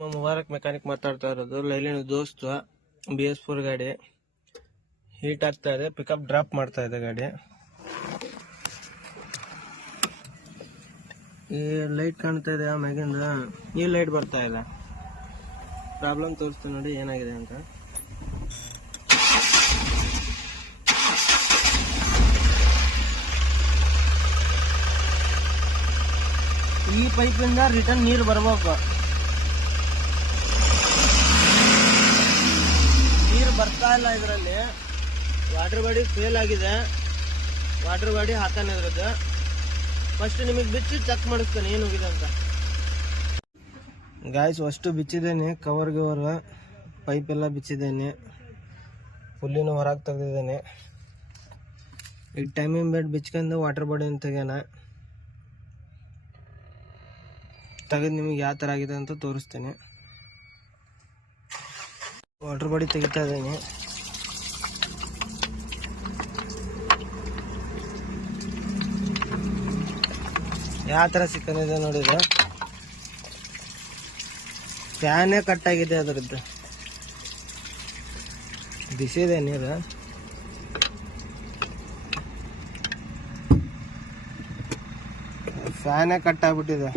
Mubarak mechanic ಮಾತಾಡ್ತಾ ಇರೋದು. ಲೈಲಿನ ದೋಸ್ತು BS4 ಗಾಡಿ ಹೀಟ್ ಆಗ್ತಾ ಇದೆ, ಪಿಕಪ್ ಡ್ರಾಪ್ ಮಾಡ್ತಾ ಇದೆ ಗಾಡಿ. ಈ ಲೈಟ್ ಕಾಣ್ತಾ ಇದೆ ಮ್ಯಾಗಿಂದ, ಈ ಲೈಟ್ ಬರ್ತಾ ಇಲ್ಲ. ಪ್ರಾಬ್ಲಮ್ ತೋರಿಸ್ತೀನಿ ನೋಡಿ ಏನಾಗಿದೆ ಅಂತ. ಈ ಪೈಪಿಂದ ರಿಟರ್ನ್ ನೀರು ಬರ್ಬೇಕು, ನೀರು ಬರ್ತಾ ಇಲ್ಲ. ಇದರಲ್ಲಿ ವಾಟರ್ ಬಾಡಿ ಫೇಲ್ ಆಗಿದೆ, ವಾಟರ್ ಬಾಡಿ ಹಾಕನ್ ಇದ್ರದ್ದು. ಫಸ್ಟ್ ನಿಮಗೆ ಬಿಚ್ಚಿ ಚೆಕ್ ಮಾಡಿಸ್ತಾನೆ ಏನು ಹೋಗಿದೆ ಅಂತ. ಗಾಯ್ಸ್ ಅಷ್ಟು ಬಿಚ್ಚಿದ್ದೇನೆ, ಕವರ್ ಪೈಪ್ ಎಲ್ಲ ಬಿಚ್ಚಿದ್ದೇನೆ, ಫುಲ್ಲಿನ ಹೊರಗೆ ತೆಗೆದಿದ್ದೇನೆ. ಈಗ ಟೈಮಿಂಗ್ ಬೆಡ್ ಬಿಚ್ಕೊಂಡು ವಾಟರ್ ಬಾಡಿ ತೆಗ್ಯಾನ ತೆಗೆದು ನಿಮಗೆ ಯಾವ ಥರ ಆಗಿದೆ ಅಂತ ತೋರಿಸ್ತೇನೆ. ವಾಟರ್ ಬಾಡಿ ತೆಗಿತಾ ಇದ್ದೀನಿ. ಯಾವ ಥರ ಸಿಕ್ಕಂದಿದೆ ನೋಡಿದ್ರೆ, ಫ್ಯಾನೇ ಕಟ್ ಆಗಿದೆ, ಅದರದ್ದು ಬಿಸಿದೆ ನೀರು. ಫ್ಯಾನೇ ಕಟ್ ಆಗ್ಬಿಟ್ಟಿದೆ,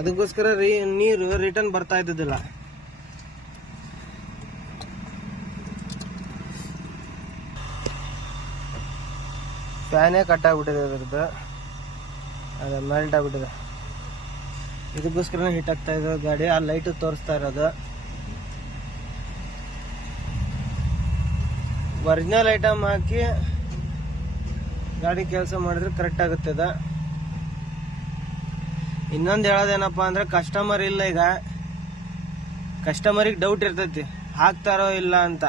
ಅದಕ್ಕೋಸ್ಕರ ನೀರು ರಿಟರ್ನ್ ಬರ್ತಾ ಇದ್ದಿದ್ದಿಲ್ಲ. ಫ್ಯಾನೇ ಕಟ್ ಆಗ್ಬಿಟ್ಟಿದೆ, ಅದರದ್ದು ಅದು ಮೆಲ್ಟ್ ಆಗ್ಬಿಟ್ಟಿದೆ. ಇದಕ್ಕೋಸ್ಕರ ಹಿಟ್ ಆಗ್ತಾ ಇದೆ ಗಾಡಿ. ಆ ಲೈಟ್ ತೋರಿಸ್ತಾ ಇರೋದು ಒರಿಜಿನಲ್ ಐಟಮ್ ಹಾಕಿ ಗಾಡಿ ಕೆಲಸ ಮಾಡಿದ್ರೆ ಕರೆಕ್ಟ್ ಆಗುತ್ತೆ. ಇನ್ನೊಂದು ಹೇಳೋದೇನಪ್ಪ ಅಂದ್ರೆ, ಕಸ್ಟಮರ್ ಇಲ್ಲ. ಈಗ ಕಸ್ಟಮರಿಗೆ ಡೌಟ್ ಇರ್ತೈತಿ ಹಾಕ್ತಾರೋ ಇಲ್ಲ ಅಂತ.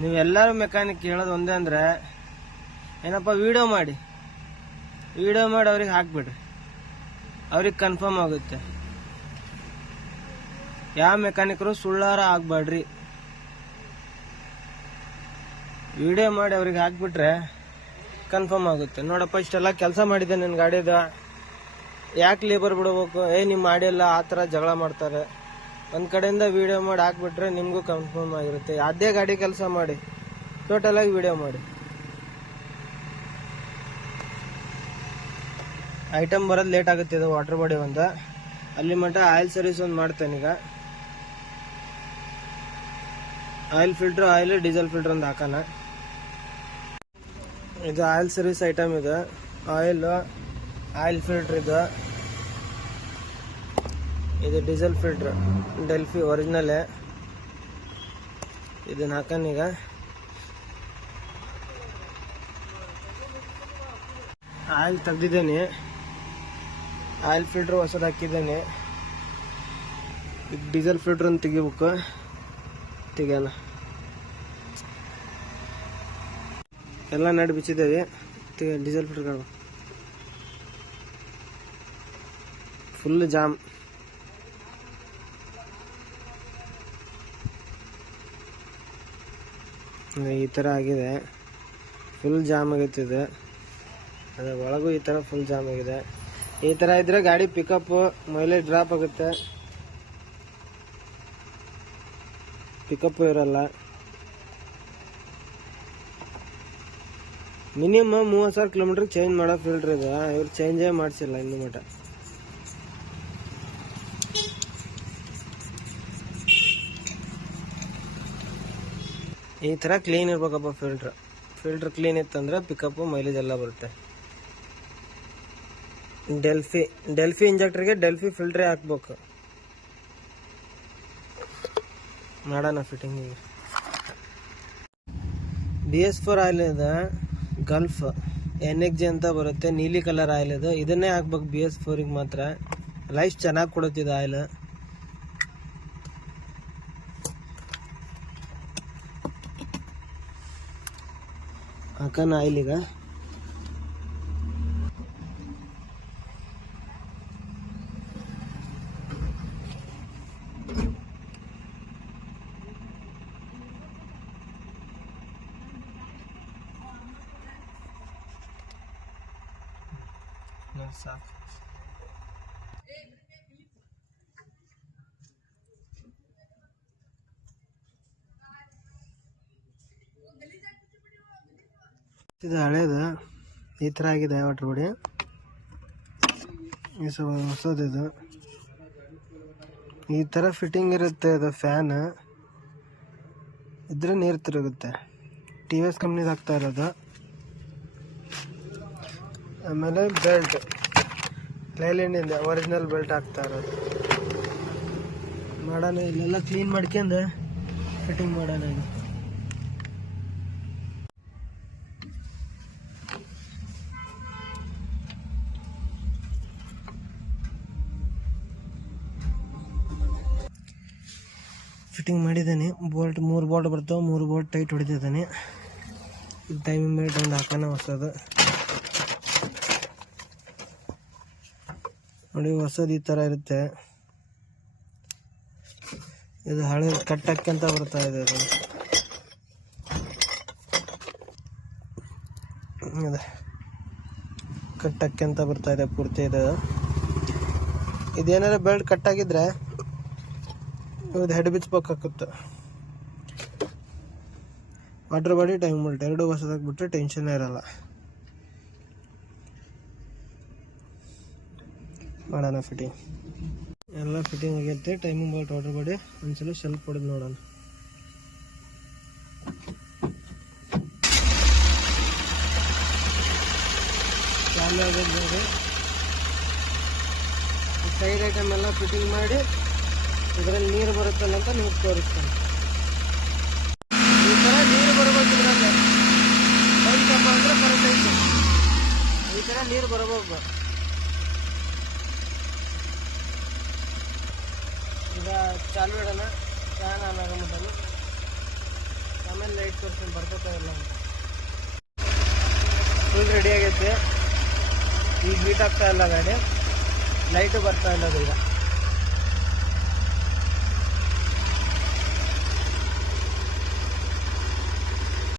ನೀವೆಲ್ಲರೂ ಮೆಕ್ಯಾನಿಕ್ ಹೇಳೋದು ಒಂದೇ ಅಂದ್ರೆ, ಏನಪ್ಪ ವಿಡಿಯೋ ಮಾಡಿ ಅವ್ರಿಗೆ ಹಾಕ್ಬಿಡ್ರಿ, ಅವ್ರಿಗೆ ಕನ್ಫರ್ಮ್ ಆಗುತ್ತೆ. ಯಾವ ಮೆಕ್ಯಾನಿಕರು ಸುಳ್ಳಾರ ಆಗ್ಬೇಡ್ರಿ, ವಿಡಿಯೋ ಮಾಡಿ ಅವ್ರಿಗೆ ಹಾಕ್ಬಿಟ್ರೆ ಕನ್ಫರ್ಮ್ ಆಗುತ್ತೆ. ನೋಡಪ್ಪ ಇಷ್ಟೆಲ್ಲ ಕೆಲಸ ಮಾಡಿದ್ದೆ ನನ್ನ ಗಾಡಿದ, ಯಾಕೆ ಲೇಬರ್ ಬಿಡಬೇಕು, ನಿಮ್ಮ ಮಾಡಿಲ್ಲ ಆ ಥರ ಜಗಳ ಮಾಡ್ತಾರೆ. ಒಂದು ಕಡೆಯಿಂದ ವಿಡಿಯೋ ಮಾಡಿ ಹಾಕ್ಬಿಟ್ರೆ ನಿಮಗೂ ಕನ್ಫರ್ಮ್ ಆಗಿರುತ್ತೆ. ಅದೇ ಗಾಡಿ ಕೆಲಸ ಮಾಡಿ ಟೋಟಲಾಗಿ ವಿಡಿಯೋ ಮಾಡಿ. ಐಟಮ್ ಬರೋದು ಲೇಟ್ ಆಗುತ್ತೆ. ಇದು ವಾಟರ್ ಬಾಡಿ ಒಂದು, ಅಲ್ಲಿ ಮಟ್ಟ ಆಯಿಲ್ ಸರ್ವಿಸ್ ಒಂದು ಮಾಡ್ತೇನೆ. ಈಗ oil filter, oil diesel filter ಒಂದು ಹಾಕೋಣ. ಇದು ಆಯಿಲ್ ಸರ್ವಿಸ್ ಐಟಮ್ ಇದೆ. ಆಯಿಲ್ ಫಿಲ್ಟ್ರ್ ಇದು ಡೀಸೆಲ್ ಫಿಲ್ಟ್ರ್ ಡೆಲ್ಫಿ ಒರಿಜಿನಲ್. ಇದನ್ನ ಹಾಕೋಣ. ಈಗ ಆಯಿಲ್ ತೆಗ್ದಿದ್ದೇನೆ, ಆಯಿಲ್ ಫಿಲ್ಟ್ರ್ ಹೊಸದು ಹಾಕಿದ್ದೇನೆ. ಈಗ ಡೀಸೆಲ್ ಫಿಲ್ಟ್ರ್ ಅಂತ ತೆಗಿಯೋಣ. ಎಲ್ಲ ನಡು ಬಿಚ್ಚಿದ್ದೇವೆ. Diesel filter full jam. ಈ ಥರ ಆಗಿದೆ, ಫುಲ್ ಜಾಮ್ ಆಗೈತೆ ಇದು. ಅದ್ರ ಒಳಗೂ ಈ ಥರ ಫುಲ್ ಜಾಮ್ ಆಗಿದೆ. ಈ ಥರ ಇದ್ರೆ ಗಾಡಿ ಪಿಕಪ್ ಮೈಲೇಜ್ ಡ್ರಾಪ್ ಆಗುತ್ತೆ, ಪಿಕಪ್ ಇರಲ್ಲ. ಮಿನಿಮಮ್ 30,000 ಕಿಲೋಮೀಟರ್ ಚೇಂಜ್ ಮಾಡೋ ಫಿಲ್ಟರ್ ಇದೆ. ಇವ್ರು ಚೇಂಜೇ ಮಾಡಿಸಿಲ್ಲ ಇನ್ನು ಮಟ್ಟ. ಈ ಥರ ಕ್ಲೀನ್ ಇರ್ಬೇಕಪ್ಪ ಫಿಲ್ಟರ್ ಕ್ಲೀನ್ ಇತ್ತಂದ್ರೆ ಪಿಕಪ್ ಮೈಲೇಜ್ ಎಲ್ಲ ಬರುತ್ತೆ. ಡೆಲ್ಫಿ ಇಂಜೆಕ್ಟರ್ಗೆ ಡೆಲ್ಫಿ ಫಿಲ್ಟ್ರೇ ಹಾಕ್ಬೇಕು. ಮಾಡೋಣ ಫಿಟ್ಟಿಂಗ್. BS4 ಆಯಿಲ್ ಇದೆ, ಗಲ್ಫ್ NXG ಅಂತ ಬರುತ್ತೆ, ನೀಲಿ ಕಲರ್ ಆಯಿಲ್ ಇದು. ಇದನ್ನೇ ಹಾಕ್ಬೇಕು BS4ಗೆ ಮಾತ್ರ. ಲೈಫ್ ಚೆನ್ನಾಗಿ ಕೊಡುತ್ತಿದೆ ಆಯಿಲ್. ಹಾಕೋಣ ಆಯಿಲ್ ಈಗ. साफ ಇದು ಹಳೇದು ಈ ಥರ ಆಗಿದೆ ವಾಟರ್ ಬಾಡಿ. ಈ ಹೊಸದಿದು ಈ ಥರ ಫಿಟ್ಟಿಂಗ್ ಇರುತ್ತೆ. ಅದು ಫ್ಯಾನ್ ಇದ್ರೆ ನೀರು ತಿರುಗುತ್ತೆ. TVS ಕಂಪ್ನಿದು ಹಾಕ್ತಾ ಇರೋದು. ಆಮೇಲೆ ಬೆಲ್ಟ್ ಲೈಲ್ಯಾಂಡಿಂದ ಒರಿಜಿನಲ್ ಬೆಲ್ಟ್ ಹಾಕ್ತಾ ಇರೋದು. ಮಾಡೋಣ ಇಲ್ಲೆಲ್ಲ ಕ್ಲೀನ್ ಮಾಡ್ಕೊಂಡು ಫಿಟ್ಟಿಂಗ್ ಮಾಡೋಣ. ಇದು ಫಿಟ್ಟಿಂಗ್ ಮಾಡಿದ್ದಾನೆ. ಬೋಲ್ಟ್ 3 ಬೋಲ್ಟ್ ಬರ್ತಾವೆ. 3 ಬೋಲ್ಟ್ ಟೈಟ್ ಹೊಡಿತಿದ್ದಾನೆ. ಇದು ಟೈಮಿಂಗ್ ಬೆಲ್ಟ್ ಒಂದು ಹಾಕೋಣ ಹೊಸದು. ನೋಡಿ ಹೊಸದು ಈ ಥರ ಇರುತ್ತೆ. ಇದು ಹಳೆ ಕಟ್ಟಕ್ಕಂತ ಬರ್ತಾ ಇದೆ. ಅದು ಕಟ್ಟಕ್ಕಂತ ಬರ್ತಾ ಇದೆ ಪೂರ್ತಿ. ಇದೇನಾರ ಬೆಲ್ಟ್ ಕಟ್ಟಾಗಿದ್ರೆ ಇದು ಹೆಡ್ ಬಿಚ್ಚಬೇಕಾಗುತ್ತೆ. ವಾಟರ್ ಬಾಡಿ ಟೈಮ್ ಬೆಲ್ಟ್ 2 ಹೊಸದಾಗ್ಬಿಟ್ರೆ ಟೆನ್ಷನ್ ಇರಲ್ಲ. ಮಾಡೋಣ ಫಿಟ್ಟಿಂಗ್. ಎಲ್ಲ ಫಿಟ್ಟಿಂಗ್ ಆಗೈತೆ. ಟೈಮಿಂಗ್ ಬೆಲ್ಟ್ ವಾಟರ್ ಬಾಡಿ ಒಂದ್ಸಲ ಶೆಲ್ಫ್ ಹೊಡೆದು ನೋಡೋಣ. ಚಾಲು ಆಗೋದು ನೋಡಿ. ಸೈಡ್ ಐಟಮ್ ಎಲ್ಲ ಫಿಟ್ಟಿಂಗ್ ಮಾಡಿ ಇದರಲ್ಲಿ ನೀರು ಬರುತ್ತಲ್ಲ ಅಂತ ನಿಮ್ಗೆ ತೋರಿಸ್ತಾನೆ. ಈ ಥರ ನೀರು ಬರಬೇಕು. ಇದರಲ್ಲಿ ಐತಪ್ಪ ಅಂದರೆ ಕರೆಕ್ಟ್ ಐತೆ. ಈ ಥರ ನೀರು ಬರಬೇಕು. ಈಗ ಚಾಲು ಇಡೋಣ. ಫ್ಯಾನ್ ಆನ್ ಆಗಮಟನು ಆಮೇಲೆ ಲೈಟ್ ತೋರಿಸ್ತೀನಿ ಬರ್ತೈತೆ ಇಲ್ಲ ಅಂತ. ಫುಲ್ ರೆಡಿ ಆಗೈತೆ. ಈಗ ಹೀಟ್ ಆಗ್ತಾ ಇಲ್ಲ ಗಾಡಿ. ಲೈಟು ಬರ್ತಾ ಇಲ್ಲ ಈಗ.